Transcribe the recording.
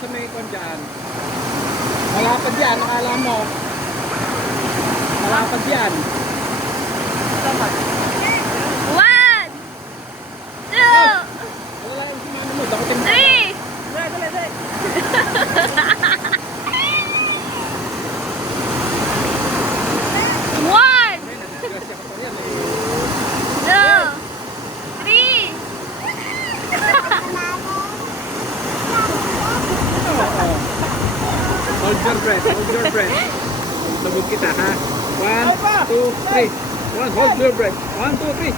sa may kon dyan. Malapad yan, nakala mo. Malapad yan. One, two, Wala yung sinano mo, dakutin mo. three. One, Nagkasya ka pa yan eh. two, three. Oo. Hold your breath, hold your breath. Lubog kita ha. 1, 2, 3. Hold your breath. 1, 2, 3.